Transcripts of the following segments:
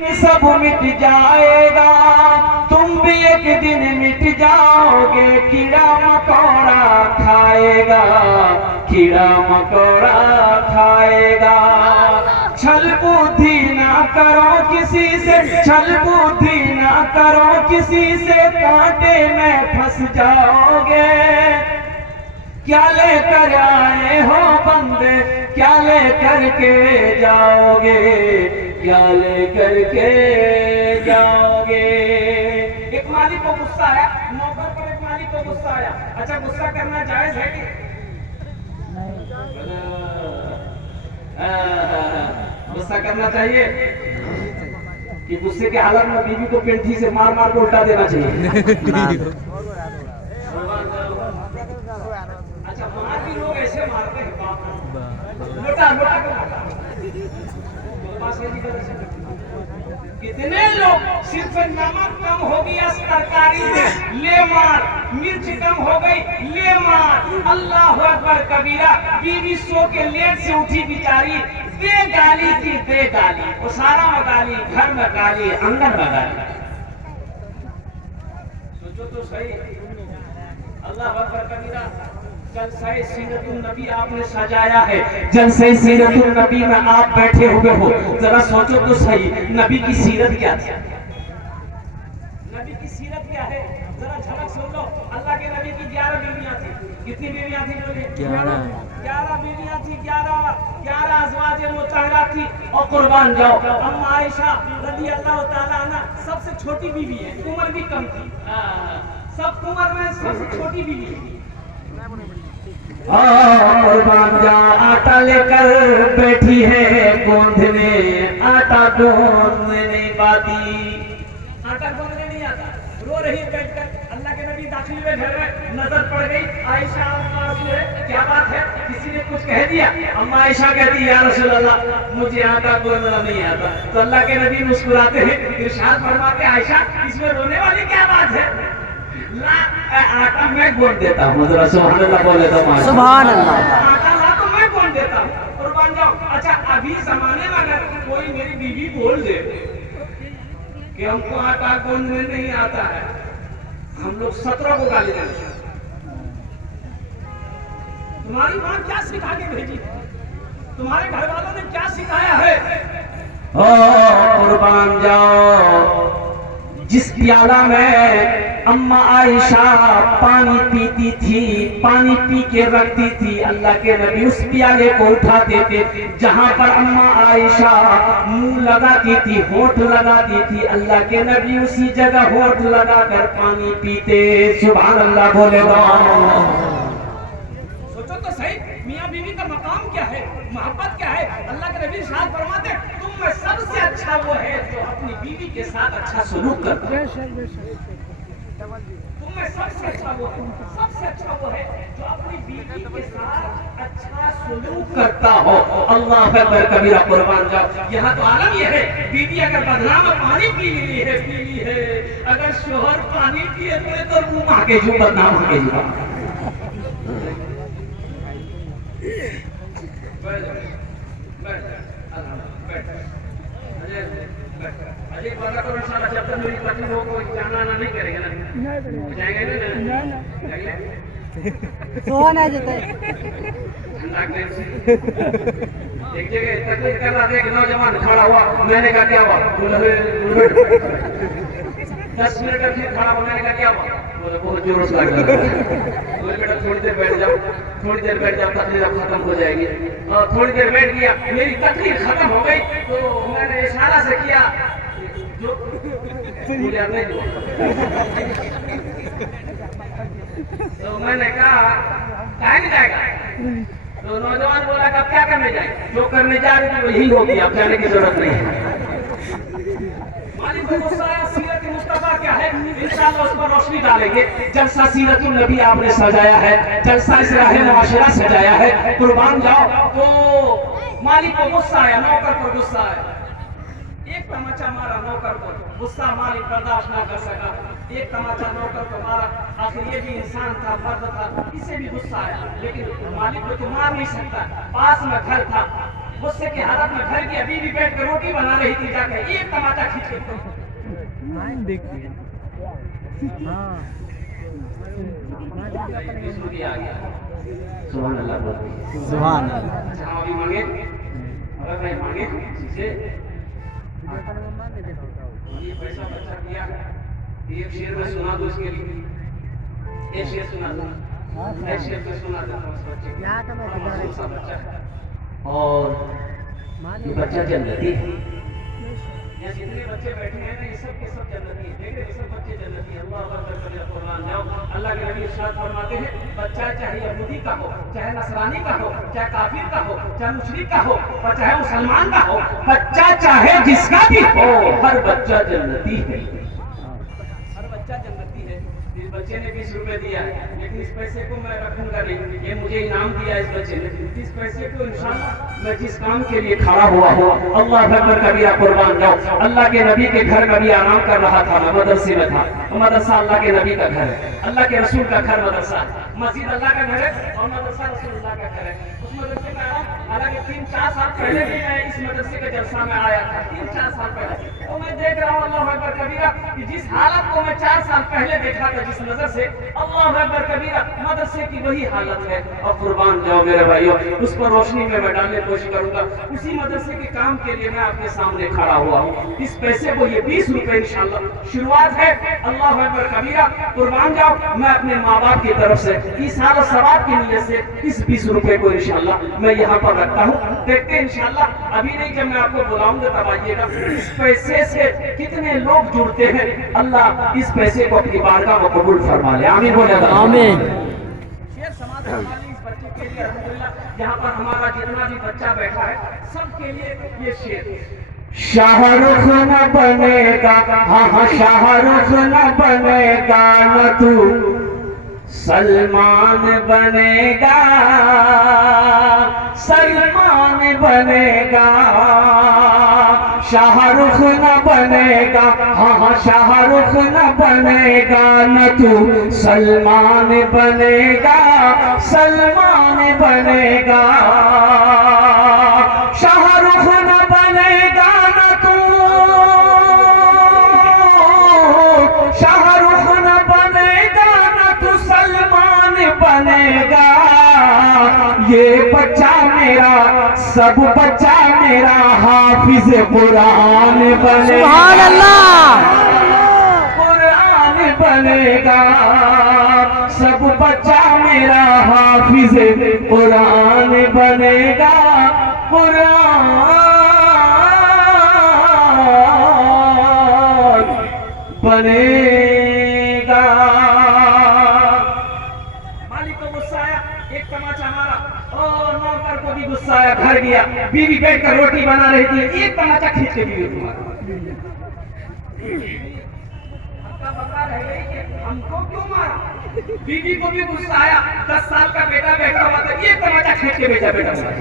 सब मिट जाएगा, तुम भी एक दिन मिट जाओगे। कीड़ा मकोड़ा खाएगा, कीड़ा मकोड़ा खाएगा। छल बुद्धि ना करो किसी से, छल बुद्धि ना करो किसी से, कांटे में फंस जाओगे। क्या लेकर आए हो बंदे, क्या लेकर के जाओगे, क्या लेकर के जाओगे। एक मालिक को गुस्सा आया, नौकर पर एक मालिक को गुस्सा आया। अच्छा, गुस्सा करना जायज है कि गुस्सा करना चाहिए कि गुस्से के हालत में बीवी को पेंठी से मार मार को उल्टा देना चाहिए। अच्छा, मार भी लोग ऐसे मारते हैं, लोटा लोटा कितने लोग सिर्फ नमक कम हो गया तरकारी में ले मार, मिर्च कम हो गई ले मार। अल्लाह अकबर कबीरा। बीवी सो के लेट से उठी बेचारी, दे गाली की दे गाली, उसारा में गाली, घर में गाली, आंगन में गाली। सोचो तो सही। अल्लाह अकबर कबीरा। जलसाए सीरतुल नबी आपने सजाया है, जलसाए सीरतुल नबी में आप बैठे हुए हो। जरा सोचो तो सही, नबी की सीरत क्या थी? नबी की सीरत क्या है? जरा झलक सुन लो। अल्लाह के नबी की 11 बीवियां थी। कितनी बीवियां थी बोलिए? 11 बीवियां थी। 11 अज़वाजे मुतहरा थी। और कुर्बान जाओ, अम्मा आयशा रज़ियल्लाहु ताला अन्हा सबसे छोटी बीवी है, उम्र भी कम थी। सब उम्र में सबसे छोटी बीवी है। कुर्बान जा, आटा लेकर बैठी है गूंथने, आटा गूंथने वादी। आटा गूंथने नहीं आता, रो रही बैठकर। अल्लाह के नबी दाखिल हुए घर में, नजर पड़ गई आयशा है, क्या बात है, किसी ने कुछ कह दिया? अम्मा आयशा कहती, या रसूल अल्लाह, मुझे आटा गूंथना नहीं आता। तो अल्लाह के नबी मुस्कुराते हैं, इरशाद फरमाते, आयशा इसमें रोने वाली क्या बात है? आटा मैं गूंथ देता हूँ। जरा सुभान अल्लाह बोले तो सुभान अल्लाह। आटा ला तो मैं गूंथ देता हूँ, कुर्बान जाओ। अच्छा, अभी जमाने में अगर कोई मेरी बीवी बोल दे कि हमको आटा गूंथने नहीं आता है, हम लोग 17 को गाली देंगे। तुम्हारी माँ क्या सिखा के भेजी? तुम्हारे घर वालों ने क्या सिखाया है? ओ कुर्बान जाओ, जिस प्याला में अम्मा आयशा पानी पीती थी, पानी पी के रखती थी, अल्लाह के नबी उस प्याले को उठाते थे। जहां पर अम्मा आयशा मुंह लगाती थी, होठ लगाती थी, अल्लाह के नबी उसी जगह होठ लगाकर पानी पीते। सुभान अल्लाह बोले तो। सोचो तो सही, मियां बीवी का मकाम क्या है, मोहब्बत क्या है। अल्लाह के नबी इरशाद फरमाते, तुम में सबसे अच्छा वो है जो अपनी बीवी के साथ अच्छा सलूक करता है। तुम में सबसे अच्छा वो है, सबसे अच्छा वो है जो अपनी बीवी के साथ अच्छा सलूक करता हो। अल्लाह अकबर कबीरा। कुर्बान जाओ, यहाँ तो आलम ये है, बीवी अगर बदनाम पानी पी ली है, अगर शोहर पानी पिए तो मुंह आके जो बदनाम आके जो अजय बड़ा तो इंशाल्लाह जब तक मेरी पत्नी हो कोई जाना ना नहीं करेगा ना, जाएगा ना सोहन आ जाता है। एक जगह तकलीफ कर रहा था, एक नौजवान खड़ा हुआ, मैंने कहा क्या हुआ? बोले 10 मिनट फिर खड़ा हुआ, मैंने कहा क्या हुआ? बोले बहुत जोर से लग रहा है। बोले बेटा थोड़ी देर बैठ जाओ, थोड़ी देर बैठ जाओ, तकलीफ खत्म हो जाएगी। और थोड़ी देर बैठ गया, मेरी तकलीफ खत्म हो गई तो मैंने इशारा से किया जो नहीं तो मैंने कहा कहाँ जाएगा? तो नौजवान बोला कि अब क्या करने जाए? जो करने जा रहे थे वही हो गया, अब जाने की जरूरत नहीं है। मालिक को गुस्सा आया, सीरत मुस्तफा क्या है, इंशाअल्लाह उस पर रोशनी डालेंगे। जलसा सीरतुल नबी आपने सजाया है, जलसा इसराह मुआशरा सजाया है। कुर्बान जाओ। तो मालिक को गुस्सा आया, नौकर को गुस्सा आया, एक तमाचा मारा नौकर को। गुस्सा मालिक बर्दाश्त ना कर सका, एक तमाचा नौकर को मारा। आखिर ये भी इंसान था, मर्द था, इसे भी गुस्सा आया, लेकिन मालिक को तो मार नहीं सकता। पास में घर था, गुस्से की हालत में घर की अभी भी बैठ कर रोटी बना रही थी, जाकर एक टमाटर खींच के आ गया। सुभान अल्लाह, सुभान अल्लाह। अच्छा हम अभी मांगे, अगर नहीं मांगे से ये पैसा बचा दिया, एक शेर में सुना दो उसके लिए, एक शेर सुना दो, एक शेर में सुना दो उस बच्चे के, बच्चा और ये बच्चा जन्नती है। ये जितने बच्चे बैठे हैं ना, ये सब के सब जन्नती है। देख रहे सब बच्चे जन्नती है। अल्लाह अकबर कबीरा कुरान जाओ। अल्लाह के नबी इरशाद फरमाते हैं, बच्चा चाहे यहूदी का हो, चाहे नसरानी का हो, चाहे काफिर का हो, चाहे मुशरिक का हो, और चाहे मुसलमान का हो, बच्चा चाहे जिसका भी हो, हर बच्चा जन्नती है। हर बच्चा जन्नती है। इस बच्चे ने 20 रुपए दिया है, लेकिन इस पैसे को मैं रखूंगा नहीं, ये मुझे इनाम दिया इस बच्चे ने। इस पैसे को इंशाअल्लाह मैं जिस काम के लिए खड़ा हुआ हूँ, अल्लाह अकबर कबीरा कुर्बान जाओ। अल्लाह के नबी के घर में भी आराम कर रहा था, मैं मदरसे में था। मदरसा अल्लाह के नबी का घर है, अल्लाह के रसूल का घर मदरसा, मस्जिद अल्लाह का घर है और मदरसा रसूलुल्लाह का घर है। उस मदरसे में आया, हालांकि 3-4 साल पहले भी मैं इस मदरसे के जलसा में आया था, 3-4 साल पहले। तो मैं देख रहा हूँ अल्लाह अकबर कबीरा कि जिस हालत को मैं 4 साल पहले देखा था, जिस नजर से, अल्लाह अकबर कबीरा मदरसे की वही हालत है। और कुर्बान जाओ मेरे भाइयों, उस पर रोशनी में मैं डालने की कोशिश करूंगा। उसी मदरसे के काम के लिए मैं आपके सामने खड़ा हुआ हूँ। इस पैसे को, ये 20 रुपए इंशाअल्लाह शुरुआत है, अल्लाह अकबर कबीरा कुर्बान जाओ। मैं अपने माँ बाप की तरफ से इस हाल सवाब की नीयत से इस 20 रुपए को इंशाअल्लाह मैं यहाँ पर रखता हूँ। देखते हैं इंशाअल्लाह, अभी नहीं, जब मैं आपको बुलाऊंगा तब आइएगा। इस पैसे से कितने लोग जुड़ते हैं, अल्लाह इस पैसे को अपनी बारगाह में कबूल फरमा ले। आमीन बोले आमीन। शेर समाज हमारे इस बच्चे के लिए अल्हम्दुलिल्लाह, यहाँ पर हमारा जितना भी बच्चा बैठा है सबके लिए ये शेर। शाहरुख न बनेगा, हाँ शाहरुख न बनेगा, न तू सलमान बनेगा, सलमान बनेगा। शाहरुख न बनेगा, हाँ शाहरुख न बनेगा, न तू सलमान बनेगा, सलमान बनेगा। शाहरुख न बनेगा, न तू शाहरुख न बनेगा, न तू सलमान बनेगा। ये बच्चा मेरा, सब बच्चा मेरा हाफिज कुरान बनेगा। सुभान अल्लाह। कुरान बनेगा, सब बच्चा मेरा हाफिज कुरान बनेगा, कुरान बनेगा। मालिक को गुस्सा आया, एक तमाचा मारा और नौकर को भी गुस्सा आया, घर गया। बीवी बैठकर रोटी बना रही थी, एक तमाचा खींच के बीवी को मारा। बता रह गई कि हमको क्यों मारा। बीवी को भी गुस्सा आया, 10 साल का बेटा बैठा हुआ था, एक तमाचा खींच के बेटा मारा।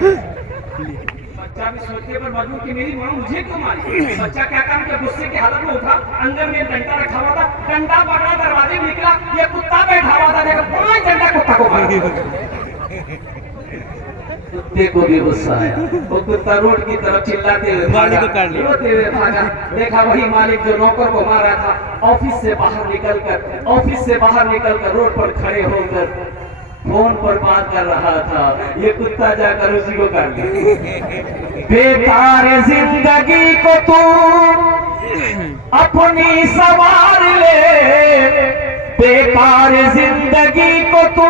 बच्चा भी सोचने पर मजबूर कि मेरी माँ मुझे क्यों मारी। बच्चा क्या काम किया, गुस्से की हालत में उठा, अंदर में डंडा रखा हुआ था, डंडा पकड़ा, दरवाजे में निकला, ये कुत्ता बैठा हुआ था, देखा 5 डंडा कुत्ता को मारा। कुत्ते को भी गुस्सा आया, वो कुत्ता रोड की तरफ चिल्लाते हुए भागा, रोते हुए भागा। देखा वही मालिक जो नौकर को मारा था, ऑफिस से बाहर निकलकर रोड पर खड़े होकर फोन पर बात कर रहा था। ये कुत्ता जाकर उसी को काट दिया। बेकार जिंदगी को तू अपनी सवार ले, बेकार जिंदगी को तू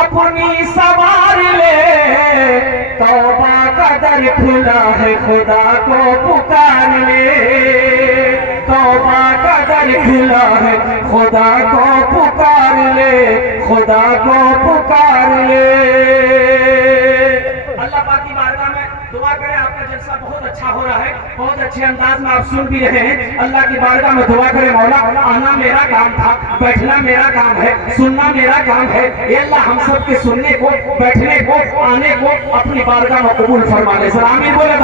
अपनी सवार ले। तौबा का दर खुला है, खुदा को पुकार ले। तौबा का दर खुला है, खुदा को पुकार ले, खुदा को पुकार ले। अल्लाह पाक की बारगाह में दुआ करें, आपका जलसा बहुत अच्छा हो रहा है, बहुत अच्छे अंदाज में आप सुन भी रहे हैं। अल्लाह की बारगाह में दुआ करें, मौला आना मेरा काम था, बैठना मेरा काम है, सुनना मेरा काम है। ये अल्लाह हम सब के सुनने को, बैठने को, आने को अपनी बारगाह में कबूल फरमा ले। सर आमीन बोले।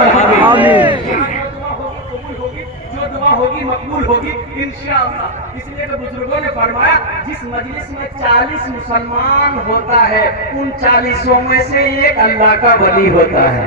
जो दुआ होगी मकबूल होगी इंशाअल्लाह। इसलिए तो बुजुर्गों ने फरमाया, जिस मजलिस में 40 मुसलमान होता है, उन 40 में से एक अल्लाह का वली होता है।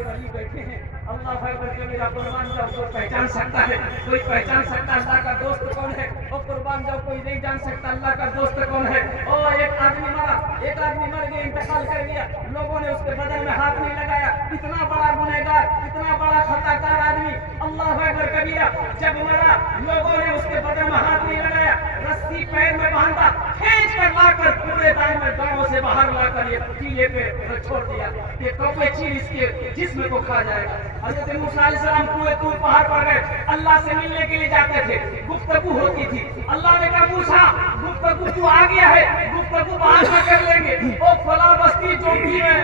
के वली बैठे हैं। अल्लाह अकबर कबीरा। कुर्बान जाओ कोई पहचान सकता है, कोई पहचान सकता है अल्लाह का दोस्त कौन है? और कुर्बान जाओ कोई नहीं जान सकता अल्लाह का दोस्त कौन है। और एक आदमी मरा, एक आदमी मर गया, इंतकाल कर गया, लोगों ने उसके बदन में हाथ नहीं लगाया। इतना बड़ा गुनहगार, इतना बड़ा खताकार आदमी, अल्लाह अकबर कबीरा, जब मरा लोगों ने उसके बदन में हाथ नहीं लगाया, रस्सी पैर में बांधा, खींच कर लाकर पूरे दाम में गांव से बाहर लाकर ये टीले पे छोड़ दिया। ये कौवे चीर इसके जिस्म को खा जाएगा। हजरत मूसा अलैहिस्सलाम कुएं तूर पहाड़ पर गए, अल्लाह से मिलने के लिए जाते थे, गुफ्तगू होती थी। अल्लाह ने कहा मूसा गुफ्तगू तू आ गया है, गुफ्तगू बाहर में कर लेंगे। वो फला बस्ती चौकी में,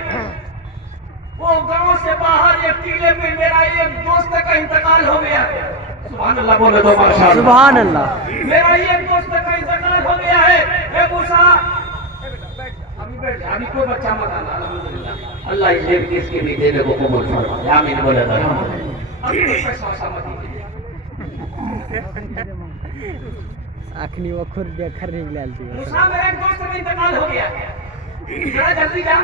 वो गांव से बाहर एक टीले पे मेरा एक दोस्त का इंतकाल हो गया है। सुभान अल्लाह बोले तो माशाअल्लाह। सुभान अल्लाह। मेरा एक दोस्त का इंतकाल हो गया है। ए मूसा अभी बैठ, अभी कोई बच्चा मत आना। अल्हम्दुलिल्लाह अल्लाह इसके भी देने को कबूल फरमाए। आमीन बोले तो अभी कोई पैसा वैसा मत दीजिए। आखनी वो खुद देखकर निकल दी। मूसा मेरा एक दोस्त का इंतकाल हो गया, जरा जल्दी जा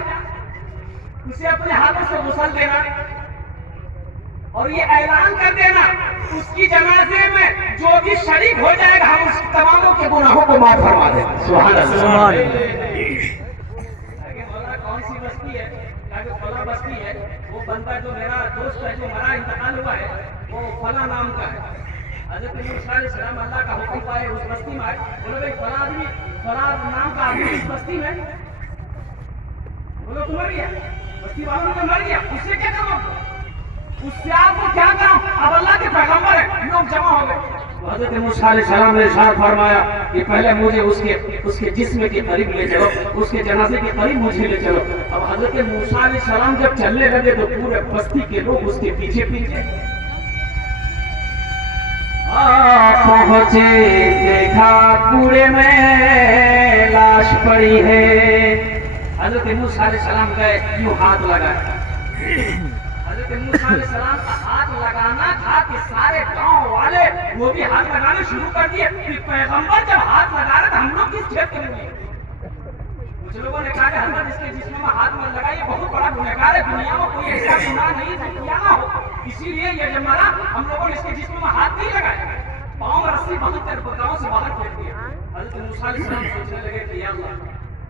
उसे अपने हाथों से गुसल देना और ये ऐलान कर देना उसकी जनाजे में जो भी शरीक हो जाएगा हम उस तमामों के गुनाहों को माफ फरमा देंगे। सुभान अल्लाह। सुभान अल्लाह। कौन सी बस्ती है? फला बस्ती है। वो बंदा जो मेरा दोस्त है जो मरा इंतकाल हुआ है वो फला नाम का है। हज़रत मूसा अलैहिस्सलाम अल्लाह का हुक्म पाए उस बस्ती में आए, बोले भाई फला आदमी, फला नाम का आदमी इस बस्ती में, बोलो मर गया, बस्ती वालों ने तो मर गया, उससे क्या करो, उससे आपको क्या करो? अब अल्लाह के पैगंबर है, लोग जमा हो गए। हज़रत मूसा अलैहिस्सलाम ने इरशाद फरमाया कि पहले मुझे उसके जिस्म के करीब ले चलो, उसके जनाजे के करीब मुझे ले चलो। अब हज़रत मूसा अलैहिस्सलाम जब चलने लगे तो पूरे बस्ती के लोग उसके पीछे पीछे पहुंचे, देखा कूड़े में लाश पड़ी है। हज़रत मूसा अलैहिस्सलाम गए, यूं हाथ लगाया। हज़रत मूसा अलैहिस्सलाम का हाथ लगाना था कि सारे गांव वाले वो भी हाथ लगाना शुरू कर दिए कि पैगंबर जब हाथ लगा रहे तो हम लोग किस क्षेत्र में हैं? कुछ लोगों ने कहा कि हज़रत इसके जिस्म में हाथ मत लगाइए, बहुत बड़ा गुनहगार है, दुनिया में कोई ऐसा गुनाह नहीं था किया ना हो, इसीलिए ये जब मरा हम लोगों ने इसके जिस्म में हाथ नहीं लगाया, पाँव में रस्सी बांध कर गांव से बाहर फेंक दिया। हज़रत मूसा अलैहिस्सलाम सोचने लगे कि या अल्लाह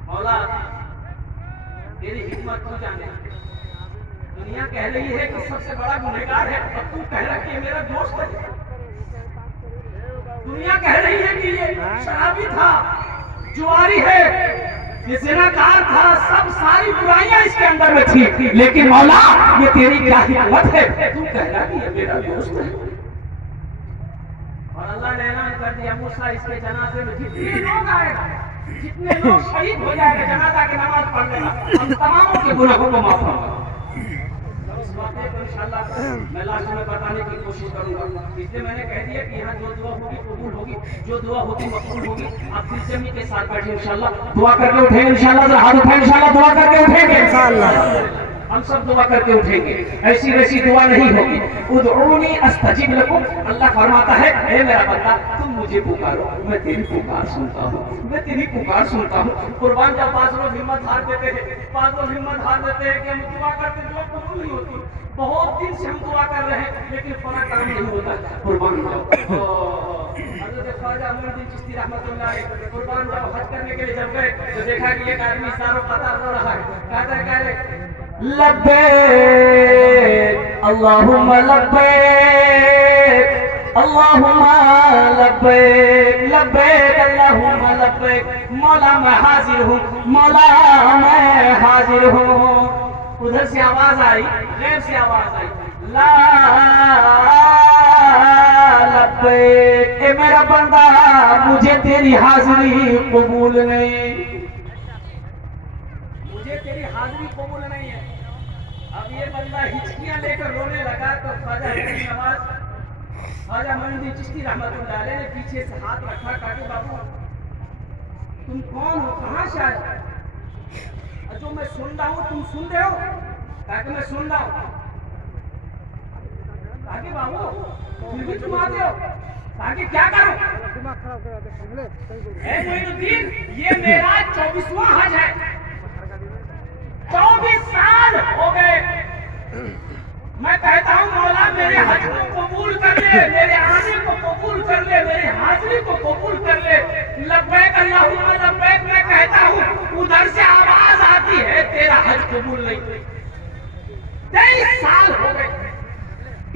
मौला तेरी हिकमत तू जाने, दुनिया कह रही है कि सबसे बड़ा गुनहगार है और तू कह रहा कि ये मेरा दोस्त है। दुनिया कह रही है कि ये शराबी था, जुआरी है, ये ज़िनाकार था, सब सारी बुराइयां इसके अंदर में थी, लेकिन मौला ये तेरी क्या हिकमत है, तू कह रहा कि ये मेरा दोस्त है। और अल्लाह ने ऐलान कर दिया मूसा इसके जनाजे में जितने लोग आएगा, जितने लोग शहीद हो जाएगा जनाजा की नमाज पढ़ लेना, हम तमामों के गुनाहों को माफ करूंगा। इंशाअल्लाह मैं लास्ट में बताने की कोशिश करूंगा, इसलिए मैंने कह दिया कि यहाँ जो दुआ होगी कबूल होगी, जो दुआ होगी मकबूल होगी। आप दिलजमी के साथ बैठे इंशाअल्लाह दुआ करके उठेंगे, इंशाअल्लाह हाथ उठाए, इंशाअल्लाह दुआ करके उठेंगे, इंशाअल्लाह हम सब दुआ करके उठेंगे। ऐसी वैसी दुआ नहीं होगी। उदऊनी अस्तजिब लकुम, अल्लाह फरमाता है ए मेरा बंदा तुम मुझे पुकारो, मैं तेरी पुकार सुनता हूँ, मैं तेरी पुकार सुनता हूँ। कुर्बान जब पांच लोग हिम्मत हार देते हैं, पांच लोग हिम्मत हार देते हैं कि हम दुआ करते दुआ कबूल नहीं होती, बहुत दिन से हम दुआ कर रहे हैं लेकिन फला काम नहीं होता। कुर्बान जाओ। हज़रत ख्वाजा मोइनुद्दीन चिश्ती रहमतुल्लाह अलैह कुर्बान जाओ हज करने के लिए जब गए तो देखा कि एक आदमी सारों कतार रो रहा है, कहता है लब्बैक अल्लाहुम्मा लब्बैक अल्लाहुम्मा लब्बैक लब्बैक अल्लाहुम्मा लब्बैक, मौला मैं हाजिर हूँ, मौला मैं हाजिर हूँ। उधर से आवाज आई, गैर से आवाज आई, ला लब्बैक, ए मेरा बंदा मुझे तेरी हाजिरी कबूल नहीं, मुझे तेरी हाजिरी कबूल नहीं है। अब ये बंदा हिचकियां लेकर रोने लगा तो ख्वाजा मोइनुद्दीन चिश्ती रहमतुल्लाह अलैह ने पीछे से हाथ रखा, कहा कि बाबू तुम कौन हो, कहाँ से आए? जो मैं सुन रहा हूँ तुम सुन रहे हो? कहा कि मैं सुन रहा हूँ। कहा कि बाबू फिर भी तुम आते हो? कहा कि क्या करूं? मोइनुद्दीन ये मेरा 24वां हज है, 24 साल हो गए मैं कहता हूँ मौला मेरे हज को कबूल कर ले, मेरे आने को कबूल कर ले, मेरे हाजिरी को कबूल कर ले। लब्बैक अल्लाहुम्मा लब्बैक मैं कहता हूँ, उधर से आवाज आती है तेरा हज कबूल नहीं। 23 साल हो गए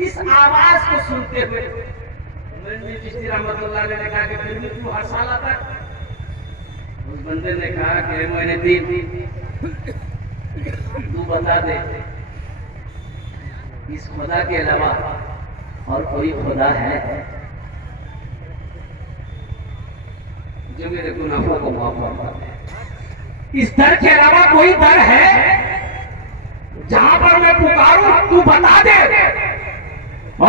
इस आवाज को सुनते हुए। चिश्ती रहमतुल्लाह अलैह ने कहा कि फिर भी तू हर साल आता है? उस बंदे ने कहा कि मैंने दीन तू बता दे इस खुदा के अलावा और कोई खुदा है जो मेरे गुनाहों को माफ कर दे? इस दर के अलावा कोई दर है जहां पर मैं पुकारूं तू बता दे। ओ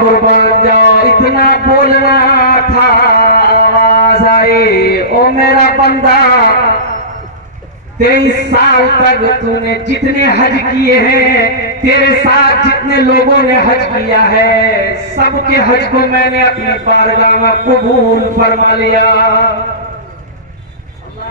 कुर्बान जाओ, इतना बोलना था आवाज आई। ओ मेरा बंदा 23 साल तक तूने जितने हज किए हैं, तेरे साथ जितने लोगों ने हज किया है, सबके हज को मैंने अपनी बारगाह में कबूल फरमा लिया। अल्लाह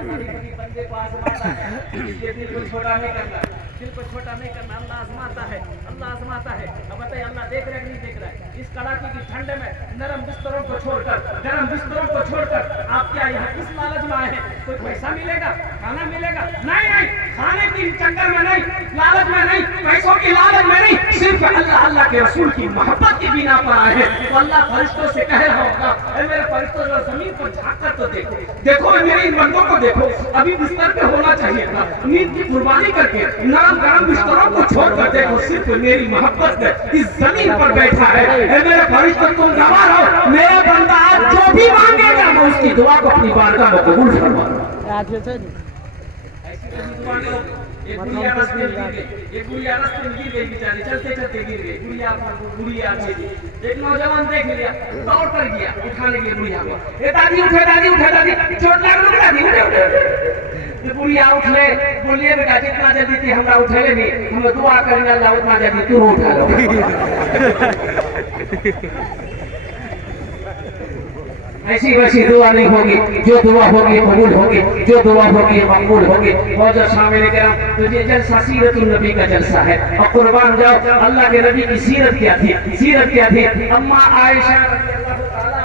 कभी बंदे को आजमाता है, दिल को छोटा नहीं करना, दिल को छोटा नहीं करना। अल्लाह आजमाता है, अल्लाह आजमाता है। अब बताइए अल्लाह देख रहा है कि नहीं देख रहा है? इस कड़ाके की ठंड में नरम बिस्तरों को छोड़कर, गर्म बिस्तरों को छोड़कर आप क्या यहाँ इस लालच में आए हैं? कोई पैसा मिलेगा, खाना मिलेगा? नहीं नहीं, खाने की चक्कर में नहीं, लालच में नहीं, पैसों की लालच में नहीं, सिर्फ अल्लाह अल्लाह के रसूल की मोहब्बत की बिना पर आए हैं। तो अल्लाह फरिश्तों से कह रहा होगा, मेरे फरिश्तों जरा जमीन पर झाँक कर तो देखो, देखो मेरे इन बंदों को देखो, अभी बिस्तर पे होना चाहिए था, नींद की कुर्बानी करके नरम गरम बिस्तरों को छोड़कर देखो, सिर्फ मेरी मोहब्बत है इस जमीन पर बैठा है। मेरे फरिश्तों तुम गवाह रहो, मेरा बंदा आज जो भी मांगेगा मैं उसकी दुआ को अपनी बारगाह में कबूल फरमाऊंगा। एक गुड़िया रास्ते में गिर गई, एक गुड़िया रास्ते में गिर गई बेचारी, चलते चलते गिर गई। गुड़िया एक नौजवान देख लिया, दौड़ कर गया, उठाने के गुड़िया को, दादी उठे, दादी उठे, दादी चोट लग रही, दादी उठे उठे। गुड़िया उठले, बोलिए बेटा जितना जल्दी थी हमरा उठेले नहीं, हम दुआ करेंगे अल्लाह उतना जल्दी तू उठा लो। ऐसी वैसी दुआ नहीं होगी, जो दुआ होगी कबूल होगी, जो दुआ होगी मकबूल होगी। और जो शामिल किराम, तो ये जलसा सीरतुन नबी का जलसा है। और कुर्बान जाओ, अल्लाह के नबी की सीरत क्या थी? सीरत क्या थी? अम्मा आयशा रज़ियल्लाहु ताला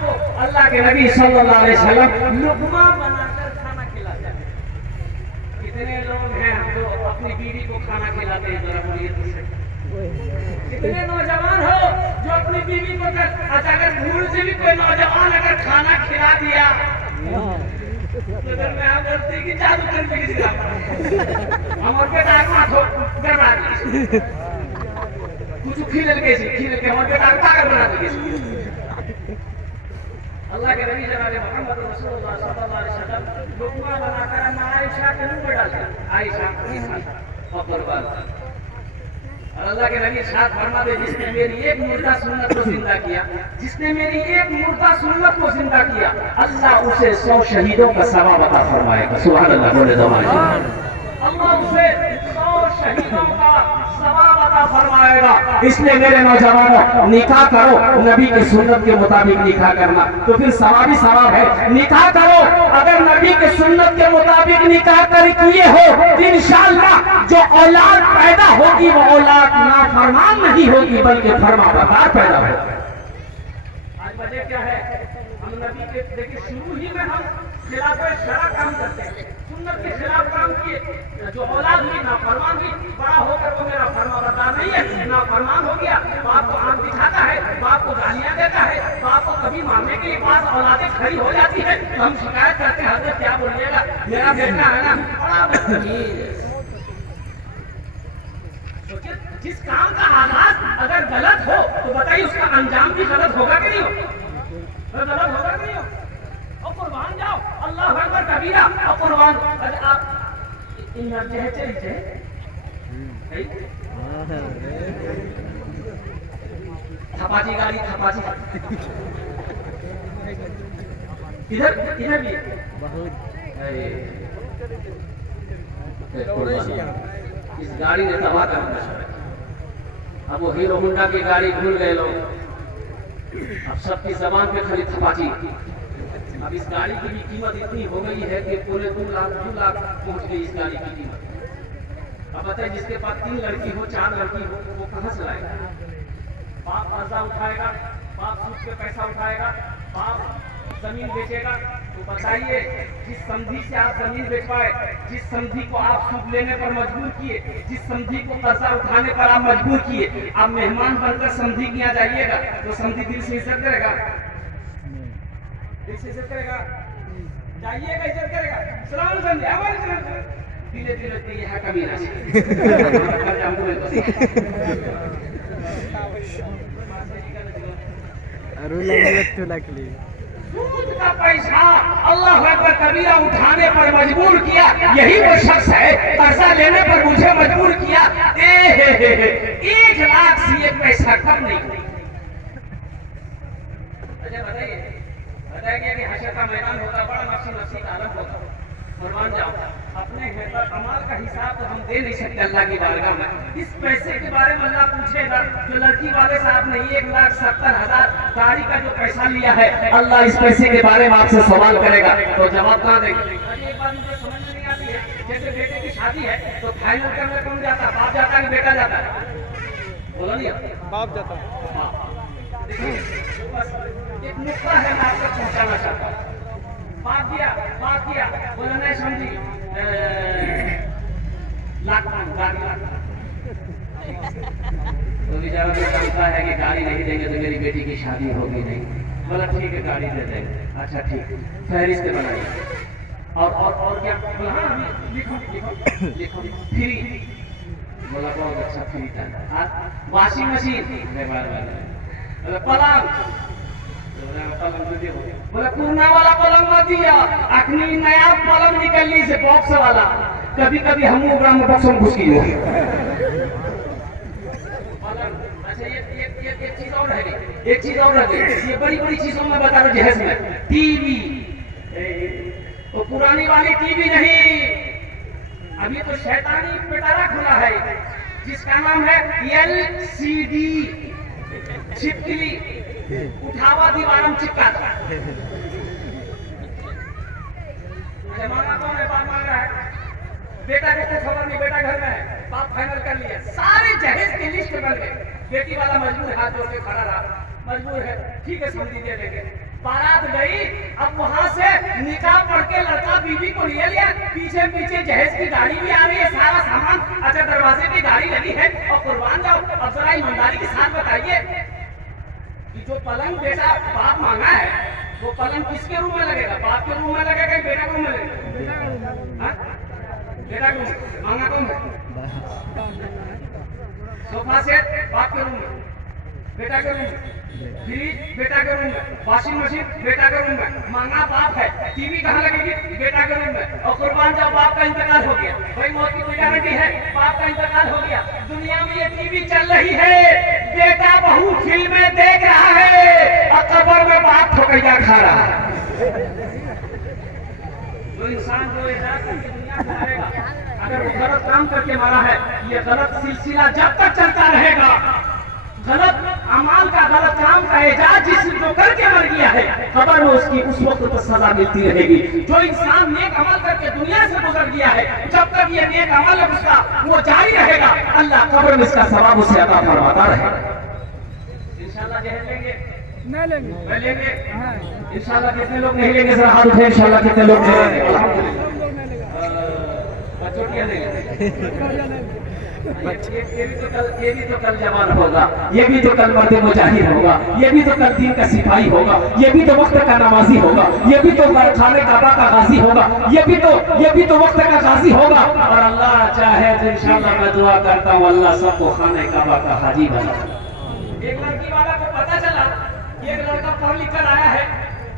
को अल्लाह के नबी सल्लल्लाहु अलैहि वसल्लम लुक़मा बनाकर खाना खिलाते हैं। कितने लोग हैं हम जो अपनी बीवी को खाना खिलाते हैं? जरा बोलिए तो। कितने नौजवान हो जो अपनी बीवी को अगर भूल से भी कोई नौजवान अगर खाना खिला दिया तो घर में हम गलती की जादू करने की जगह हम और बेटा आत्मा को गड़बड़ा दी कुछ खिल के हमारे बेटा पागल बना देंगे। अल्लाह के नबी जनाब मोहम्मद रसूलुल्लाह सल्लल्लाहु अलैहि वसल्लम लुक़मा बनाकर आयशा के मुंह में डाल दिया। आयशा और कुर्बान और अल्लाह के नबी साथ फरमा दे, जिसने मेरी एक मुर्दा सुन्नत को जिंदा किया, जिसने मेरी एक मुर्दा सुन्नत को जिंदा किया, अल्लाह उसे 100 शहीदों का सवाब अता फरमाएगा। सुभान अल्लाह, बोले दमाई अल्लाह उसे 100 शहीदों का सवाब अता फरमाएगा। इसलिए मेरे नौजवानों, निकाह करो, नबी की सुन्नत के मुताबिक निकाह करना तो फिर सवाब ही सवाब है। निकाह करो, अगर नबी के सुन्नत के मुताबिक निकाह कर किए हो, इंशाअल्लाह जो औलाद पैदा होगी वो औलाद नाफरमान नहीं होगी बल्कि फरमाबरदार पैदा होगी। आज वजह क्या है? हम नबी के देखिए शुरू ही में हम खिलाफ शरा काम करते हैं, सुन्नत के खिलाफ काम किए, जो औलाद हुई नाफरमान हुई, बड़ा होकर वो मेरा फरमाबरदार नहीं है, नाफरमान हो गया, बाप को आंख दिखाता है, बाप को गालियां देता है, बाप को कभी मारने के लिए पास औलादें खड़ी हो जाती है तो हम शिकायत करते हैं, हजरत क्या बोलिएगा, मेरा बेटा है ना बड़ा बदतमीज है। जिस काम का आगाज अगर गलत हो तो बताइए उसका अंजाम भी गलत होगा कि नहीं होगा? गलत होगा कि नहीं होगा? और कुर्बान जाओ, अल्लाह अकबर कबीरा और कुर्बान। अरे आप इन चलिए थपाची गाड़ी थपाची इधर इधर भी इस गाड़ी ने तबाह कर दिया। अब वो हीरो होंडा की गाड़ी भूल गए लोग, अब सबकी जबान पे खाली थपाची। अब इस गाड़ी की भी कीमत इतनी हो गई है कि पूरे 2 लाख पहुंच गई इस गाड़ी की कीमत। अब बताइए, जिसके पास 3 लड़की हो 4 लड़की हो वो कहाँ से लाएगा? बाप कर्जा उठाएगा, बाप सूद पे पैसा उठाएगा, बाप जमीन बेचेगा। तो बताइए, जिस समधी से आप जमीन बेचवाए, जिस समधी को आप सूद लेने पर मजबूर किए, जिस समधी को कर्जा उठाने पर आप मजबूर किए, आप मेहमान बनकर समधी के यहाँ जाइएगा तो समधी दिल से इज्जत करेगा? दिल से इज्जत करेगा? जाइएगा इज्जत करेगा? सलाम समझे हमारे धीरे धीरे तो यह कमी ना सूद का पैसा अल्लाह अकबर कबीरा उठाने पर मजबूर किया, यही वो शख्स है कर्जा लेने पर मुझे मजबूर किया। 1 लाख से एक पैसा कम नहीं। अच्छा बताइए कि हशर का मैदान होता, बड़ा नफसी का आलम होता, कुर्बान जाओ, अपने अमाल का हिसाब तो हम दे नहीं सकते अल्लाह की बारगाह में। इस पैसे के बारे में अल्लाह पूछेगा, जो लड़की वाले साहब ने 1,70,000 गाड़ी का जो पैसा लिया है, अल्लाह इस पैसे के बारे में आपसे सवाल करेगा तो जवाब कहाँ देंगे? एक बात मुझे समझ में नहीं आती है, जैसे बेटे की शादी है तो फाइनल करने कौन जाता है? बाप जाता है कि बेटा जाता है? बोला नहीं, बाप जाता है। देखिए, बस एक नुक्ता है, मैं आपको पहुंचाना चाहता हूँ। बात किया बोला नहीं समझी, लाख तो बेचारा तो जानता है कि गाड़ी नहीं देंगे तो मेरी बेटी की शादी होगी नहीं। बोला ठीक है गाड़ी दे देंगे। अच्छा ठीक, फहरिस्त बनाइए। और क्या? बोला हाँ लिखो फ्री। बोला बहुत अच्छा फ्री था। वॉशिंग मशीन, बोला पलंग, बोला पुराना वाला पलंग मत दिया, अखनी नया पलंग निकलनी से बॉक्स वाला। कभी कभी हम ओकरा में बॉक्स में घुस गई। अच्छा एक चीज और है, एक चीज और है, ये बड़ी चीजों में बता रहा जहेज में टीवी, वो पुरानी वाली टीवी नहीं, अभी तो शैतानी पिटारा खुला है जिसका नाम है LCD, छिपकली उठावा दीवारम चिपका था। मांगा कौन है? बाप मांग रहा है, बेटा को खबर नहीं, बेटा घर में है, बाप फाइनल कर लिया, सारे जहेज की लिस्ट बन गई। बेटी वाला मजबूर हाथ जोड़ के खड़ा रहा, मजबूर है, ठीक है समझी दे देंगे। बारात गई, अब वहां से निकाह पढ़ के लड़का बीवी को ले लिया, पीछे जहेज की गाड़ी भी आ रही है, सारा सामान। अच्छा दरवाजे पे गाड़ी लगी है और कुर्बान जाओ। अब जरा ईमानदारी के साथ बताइए, जो पलंग बेटा बाप मांगा है वो पलंग किसके रूम में लगेगा? बाप के रूम में लगेगा कि बेटा के रूम में लगेगा? बेटा के रूम मांगा कौन है? सोफा सेट बाप के रूम में, बेटा के रूम में, फ्रिज बेटा के रूम में, वॉशिंग मशीन बेटा के रूम में, मांगा बाप है। टीवी कहाँ लगेगी? बेटा के रूम में। और कुर्बान जब बाप का इंतकाल हो गया, भाई मौत की कोई गारंटी है? बाप का इंतकाल हो गया, दुनिया में ये टीवी चल रही है, बेटा बहू फिल्में देख रहा है और कब्र में बाप ठोकैया खा रहा है। तो इंसान जो दुनिया में रहेगा, अगर वो गलत काम करके मारा है, ये गलत सिलसिला जब तक चलता रहेगा, गलत अमाल का गलत काम का एजाज जिस जो करके मर गया है, खबर में उसकी उस वक्त तो सजा मिलती रहेगी। जो इंसान नेक अमल करके दुनिया से गुजर गया है, जब तक ये नेक अमल है उसका वो जारी रहेगा, अल्लाह कब्र में इसका सवाब उसे अता फरमाता रहेगा। इंशाल्लाह जहर लेंगे, नहीं लेंगे, लेंगे इंशाल्लाह। कितने लोग नहीं लेंगे? जरा हाथ उठाएं। इंशाल्लाह कितने लोग नहीं लेंगे? बच्चोटियां नहीं लेंगे। ये भी तो कल जवान होगा, ये भी तो कल मर्द मुजाहिद होगा, ये भी तो कल दीन का सिपाही होगा, ये भी तो वक्त का नमाजी होगा, ये भी तो खाने काबा का गाजी होगा, ये भी तो वक्त का गाजी होगा। और अल्लाह चाहे तो इंशाल्लाह मैं दुआ करता हूँ अल्लाह सबको खाने काबा का हाजी बना। एक लड़की वाला को पता चला एक लड़का पढ़ लिख कर आया है,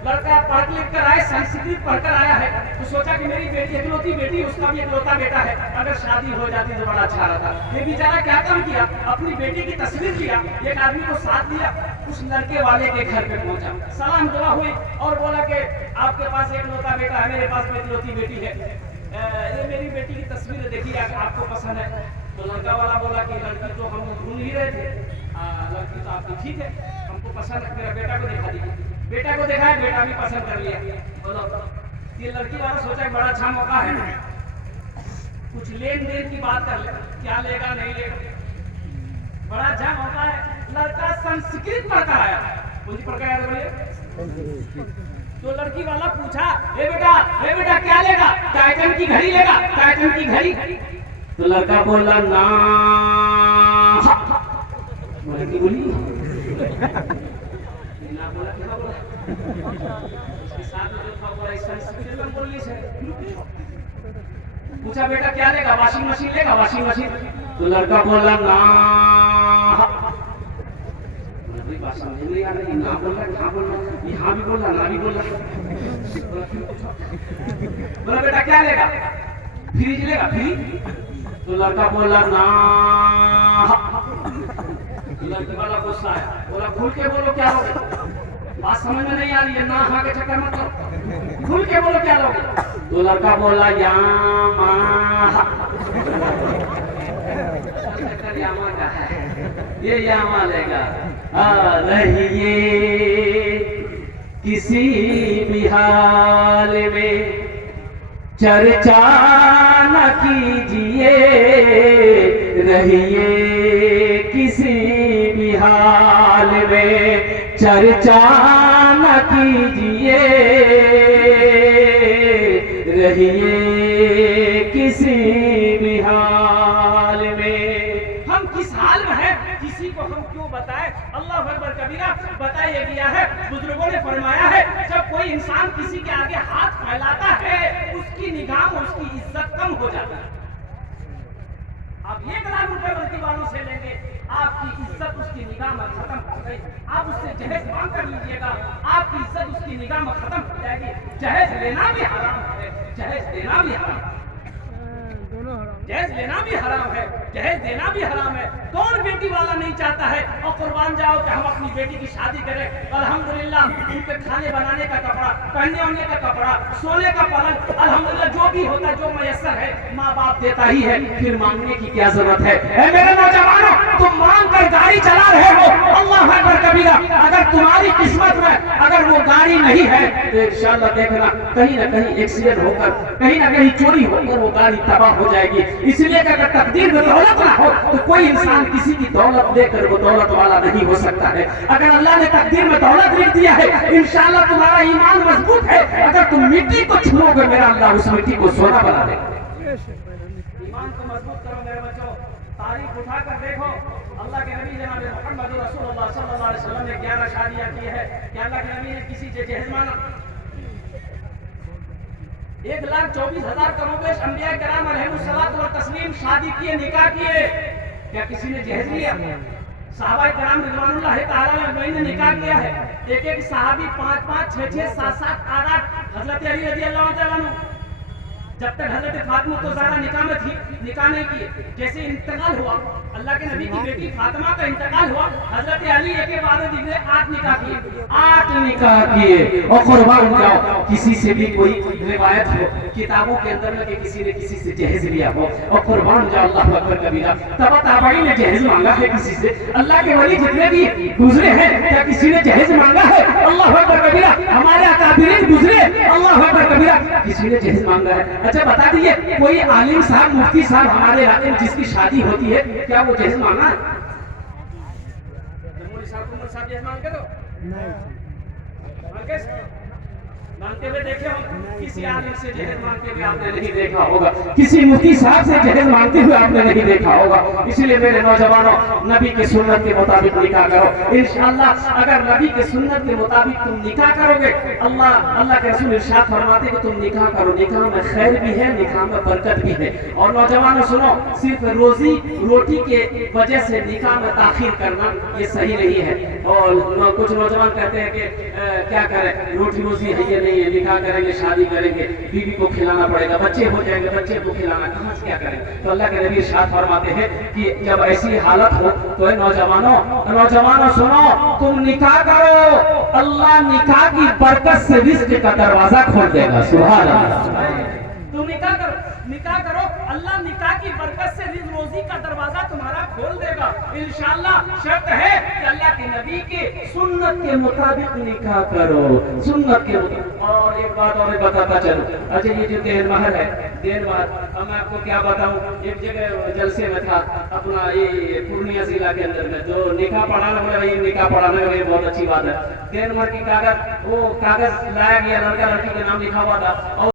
लड़का पढ़ लिख कर आया, संस्कृत पढ़कर आया है, तो सोचा कि मेरी बेटी इकलौती बेटी, उसका भी इकलौता बेटा है, अगर शादी हो जाती तो बड़ा अच्छा रहता। ये बेचारा क्या काम किया, अपनी बेटी की तस्वीर लिया, एक आदमी को साथ दिया, उस लड़के वाले के घर पे पहुंचा, सलाम दुआ हुई और बोला कि आपके पास इकलौता बेटा है, मेरे पास इकलौती बेटी है, ये मेरी बेटी की तस्वीर देखिए, आपको पसंद है? तो लड़का वाला बोला कि लड़की तो हम ढूंढ ही रहे थे, लड़की तो आपकी ठीक है, हमको पसंद है, मेरा बेटा को दिखा दीजिए। बेटा को देखा है, बेटा भी पसंद कर लिया। बोलो, ये लड़की वाला सोचा बड़ा अच्छा मौका है, कुछ लेन देन की बात कर ले, क्या लेगा नहीं लेगा, बड़ा जंग होता है। लड़का संस्कृत पढ़ता है, कौन सी पढ़ता है बोलिए। तो लड़की वाला पूछा, ए बेटा क्या लेगा, टाइटन की घड़ी लेगा, टाइटन की घड़ी। तो लड़का बोला ना, लड़की बोली ना, बोला क्या बोला, इसके साथ में जो था बोला संस्कृत में बोली से। पूछा बेटा क्या लेगा, वॉशिंग मशीन लेगा, वॉशिंग मशीन। तो लड़का बोला ना, भाषा नहीं आ रही, ना बोल रहा, हाँ बोल रहा, यहाँ भी बोल रहा, ना भी बोल रहा। बोला बेटा क्या लेगा, फ्रिज लेगा, फ्रिज। तो लड़का बोला ना। लड़के वाला गुस्सा है, बोला खुल के बोलो क्या लोगे, बात समझ में नहीं आ रही है, ना हाँ के चक्कर मत लो, खुल के बोलो क्या लोगे। तो लड़का बोला यामा। यामा का है, ये यामा लेगा। आ रहिए किसी भी हाल में, चर्चा न कीजिए, रहिए किसी भी हाल में, चर्चा न कीजिए, रहिए किसी भी हाल में। हम किस हाल में हैं किसी को हम क्यों बताएं। अल्लाह अकबर कबीरा बताया गया है, बुजुर्गों ने फरमाया है, जब कोई इंसान किसी के आगे हाथ फैलाता है उसकी निगाह में उसकी इज्जत कम हो जाती है। आप 1 लाख रुपए गलती वालों से लेंगे, आपकी इज्जत उसकी निगाह में खत्म हो गई। आप उससे जहेज मांग कर लीजिएगा, आपकी इज्जत उसकी निगाह में खत्म हो जाएगी। जहेज लेना भी हराम है, जहेज देना भी हराम है, जहेज लेना भी हराम है, जहेज देना भी हराम है। कौन बेटी वाला नहीं चाहता है और कुर्बान जाओ कि हम अपनी बेटी की शादी करें, अल्हम्दुलिल्लाह उनके खाने बनाने का कपड़ा, पहनने ओढ़ने का कपड़ा, सोने का पलंग, अल्हम्दुलिल्लाह जो भी होता जो मयसर है माँ बाप देता ही है, फिर मांगने की क्या जरूरत है। मेरे नौजवानों, तुम मांग कर गाड़ी चला रहे हो, अल्लाह अकबर कबीरा, अगर तुम्हारी किस्मत में अगर वो गाड़ी नहीं है तो इंशाअल्लाह देखना कहीं ना कहीं एक्सीडेंट होकर, कहीं ना कहीं चोरी होकर वो गाड़ी तबाह हो जाएगी। इसलिए अगर तकदीर में दौलत ना हो तो कोई इंसान किसी की दौलत देकर वो दौलत वाला नहीं हो सकता है। अगर अल्लाह ने तकदीर में दौलत लिख दिया है, इंशाअल्लाह तुम्हारा ईमान मजबूत है, अगर तुम मिट्टी को छूओगे मेरा अल्लाह उस मिट्टी को सोना बना देगा। ईमान को मजबूत करो मेरे बच्चों, तारीख उठाकर देखो, अल्लाह के नबी जनाब मुहम्मद रसूलुल्लाह सल्लल्लाहु अलैहि वसल्लम ने 11 शादियां की है। क्या अल्लाह के नबी ने किसी से जहेज मांगा? 1,24,000 कमोबेश अंबिया किराम अलैहिमुस्सलातु व तस्लीम शादी किए, निकाह किए, क्या किसी ने जहेज लिया? सहाबा किराम रिजवानुल्लाह तआला अलैहिम ने निकाह किया है। एक सहाबी 5-5, 6-6, 7-7, 8-8, हजरत अली रज़ियल्लाहु तआला अन्हु जब तक हजरत फातिमा तो ज़हरा निकाह में थी, निकाह नहीं किए। जैसे इंतकाल हुआ, अल्लाह के नबी की बेटी फातिमा का इंतकाल हुआ, हजरत अली एक के बाद दूसरे 8 निकाह किए, 8 निकाह किए। और कुर्बान जाओ, किसी से भी कोई रिवायत हो किताबों के अंदर में कि किसी ने किसी से जहेज लिया हो, और कुर्बान जाओ अल्लाह अकबर कबीरा, तब ताबई ने जहेज मांगा है किसी से? अल्लाह के वली जितने भी गुजरे हैं क्या किसी ने जहेज मांगा है? अल्लाह अकबर कबीरा, हमारे अकाबिरीन गुजरे, अल्लाह अकबर कबीरा, किसी ने जहेज मांगा है? अच्छा बता दीजिए, कोई आलिम साहब, मुफ्ती साहब हमारे इलाके में जिसकी शादी होती है क्या वो जहेज मांगा है? साहब जहेज मांग के दो मांगते हुए देखे हो? किसी आलिम से जहेज मांगते हुए आपने नहीं देखा होगा, किसी मुफ्ती साहब से जहेज मांगते हुए आपने नहीं देखा होगा। इसलिए मेरे नौजवानों, नबी के सुन्नत के मुताबिक निकाह करो। इंशाअल्लाह अगर नबी के सुन्नत के मुताबिक तुम निकाह करोगे, अल्लाह के रसूल इरशाद फरमाते कि तुम निकाह करो, निकाह में खैर भी है, निकाह में बरकत भी है। और नौजवानों सुनो, सिर्फ रोजी रोटी के वजह से निकाह में ताखीर करना ये सही नहीं है। और कुछ नौजवान कहते हैं कि क्या करें, रोटी रोजी है ये नहीं है, निकाह करेंगे, शादी करेंगे, बीवी को खिलाना पड़ेगा, बच्चे हो जाएंगे, बच्चे को खिलाना, कहाँ से क्या करें? तो अल्लाह के नबी इरशाद फरमाते हैं कि जब ऐसी हालत हो तो नौजवानों सुनो, तुम निकाह करो, अल्लाह निकाह की बरकत से रिज़्क़ का दरवाजा खोल देगा। सुभान अल्लाह। तुम निकाह करो, अल्लाह निकाह की बरकत से रिज़्क़ रोजी का दरवाजा तुम्हारा खोल देगा इंशाअल्लाह। शर्त है कि अल्लाह के नबी के सुन्नत के मुताबिक निकाह करो, सुन्नत के मुताबिक। और एक बात और बताता चलो, अच्छा ये जो दहेज महर है, देर बाद अब मैं आपको क्या बताऊं, एक जगह जलसे में था अपना ये पूर्णिया जिला के अंदर में, जो निकाह पढ़ाना बोले भाई निकाह पढ़ाना ये बहुत अच्छी बात है। 3 नंबर की कागज, वो कागज लाया गया, लड़का लड़की के नाम लिखा हुआ था और